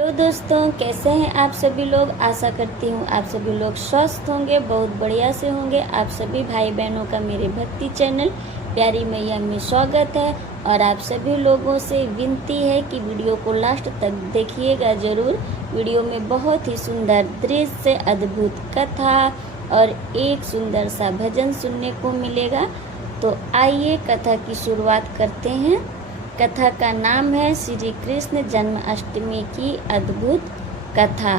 Hello दोस्तों, कैसे हैं आप सभी लोग। आशा करती हूँ आप सभी लोग स्वस्थ होंगे, बहुत बढ़िया से होंगे। आप सभी भाई बहनों का मेरे भक्ति चैनल प्यारी मैया में स्वागत है। और आप सभी लोगों से विनती है कि वीडियो को लास्ट तक देखिएगा ज़रूर। वीडियो में बहुत ही सुंदर दृश्य, अद्भुत कथा और एक सुंदर सा भजन सुनने को मिलेगा। तो आइए कथा की शुरुआत करते हैं। कथा का नाम है श्री कृष्ण जन्माष्टमी की अद्भुत कथा।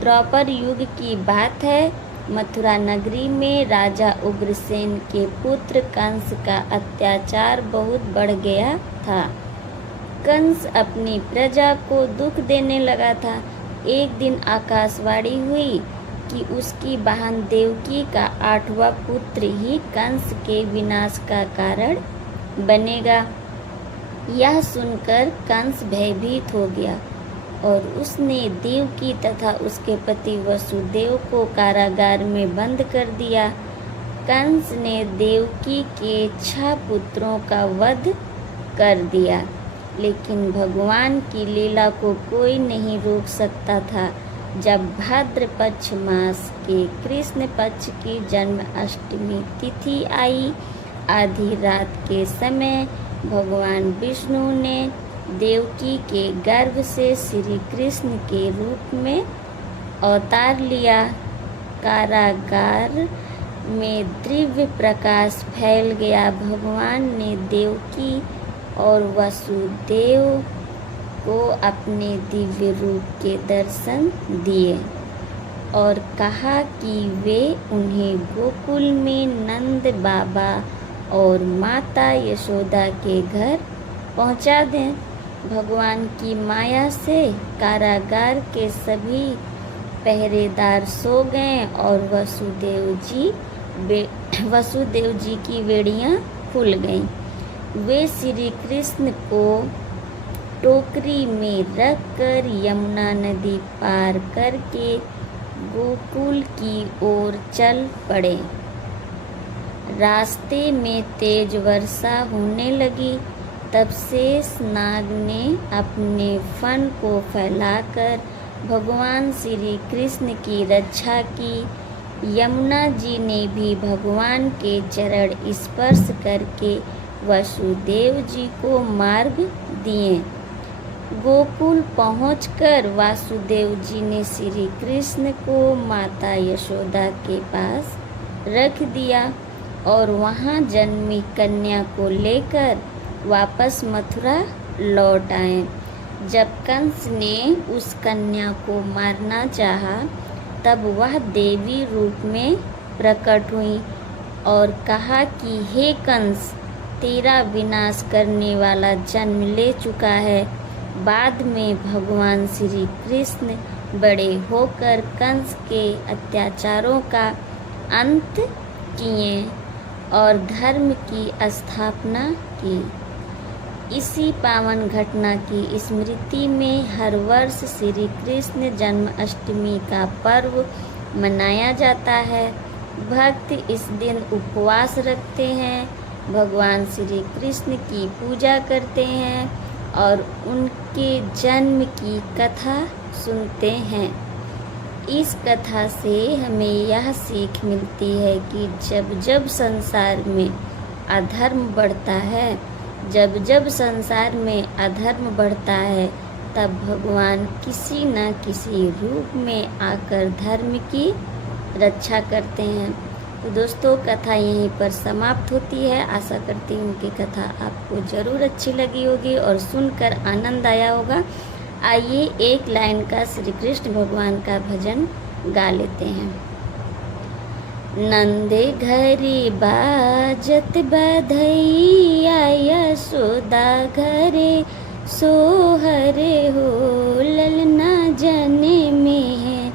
द्वापर युग की बात है। मथुरा नगरी में राजा उग्रसेन के पुत्र कंस का अत्याचार बहुत बढ़ गया था। कंस अपनी प्रजा को दुख देने लगा था। एक दिन आकाशवाणी हुई कि उसकी बहन देवकी का 8वां पुत्र ही कंस के विनाश का कारण बनेगा। यह सुनकर कंस भयभीत हो गया और उसने देवकी तथा उसके पति वसुदेव को कारागार में बंद कर दिया। कंस ने देवकी के 6 पुत्रों का वध कर दिया, लेकिन भगवान की लीला को कोई नहीं रोक सकता था। जब भाद्र पक्ष मास के कृष्ण पक्ष की जन्माष्टमी तिथि आई, आधी रात के समय भगवान विष्णु ने देवकी के गर्भ से श्री कृष्ण के रूप में अवतार लिया। कारागार में दिव्य प्रकाश फैल गया। भगवान ने देवकी और वसुदेव को अपने दिव्य रूप के दर्शन दिए और कहा कि वे उन्हें गोकुल में नंद बाबा और माता यशोदा के घर पहुंचा दें। भगवान की माया से कारागार के सभी पहरेदार सो गए और वसुदेव जी की बेड़ियां खुल गईं। वे श्री कृष्ण को टोकरी में रखकर यमुना नदी पार करके गोकुल की ओर चल पड़े। रास्ते में तेज वर्षा होने लगी। तब शेष नाग ने अपने फन को फैलाकर भगवान श्री कृष्ण की रक्षा की। यमुना जी ने भी भगवान के चरण स्पर्श करके वसुदेव जी को मार्ग दिए। गोकुल पहुंचकर वासुदेव जी ने श्री कृष्ण को माता यशोदा के पास रख दिया और वहां जन्मी कन्या को लेकर वापस मथुरा लौट आए। जब कंस ने उस कन्या को मारना चाहा, तब वह देवी रूप में प्रकट हुई और कहा कि हे कंस, तेरा विनाश करने वाला जन्म ले चुका है। बाद में भगवान श्री कृष्ण बड़े होकर कंस के अत्याचारों का अंत किए और धर्म की स्थापना की। इसी पावन घटना की स्मृति में हर वर्ष श्री कृष्ण जन्माष्टमी का पर्व मनाया जाता है। भक्त इस दिन उपवास रखते हैं, भगवान श्री कृष्ण की पूजा करते हैं और उनके जन्म की कथा सुनते हैं। इस कथा से हमें यह सीख मिलती है कि जब जब संसार में अधर्म बढ़ता है, जब संसार में अधर्म बढ़ता है, तब भगवान किसी न किसी रूप में आकर धर्म की रक्षा करते हैं। तो दोस्तों, कथा यहीं पर समाप्त होती है। आशा करती हूँ कि कथा आपको ज़रूर अच्छी लगी होगी और सुनकर आनंद आया होगा। आइए एक लाइन का श्री कृष्ण भगवान का भजन गा लेते हैं। नंदे घरे बाजत बधैया, यशोदा घरे सोहरे हो। ललना जने में है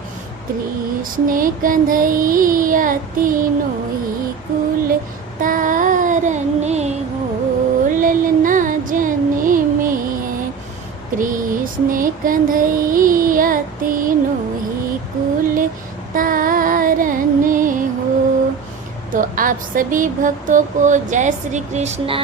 कृष्ण कन्हैया, तीनों ही कुल तारने हो। ललना जने में है कृष्ण कन्हैया, तीनों ही कुल तारने हो। तो आप सभी भक्तों को जय श्री कृष्णा।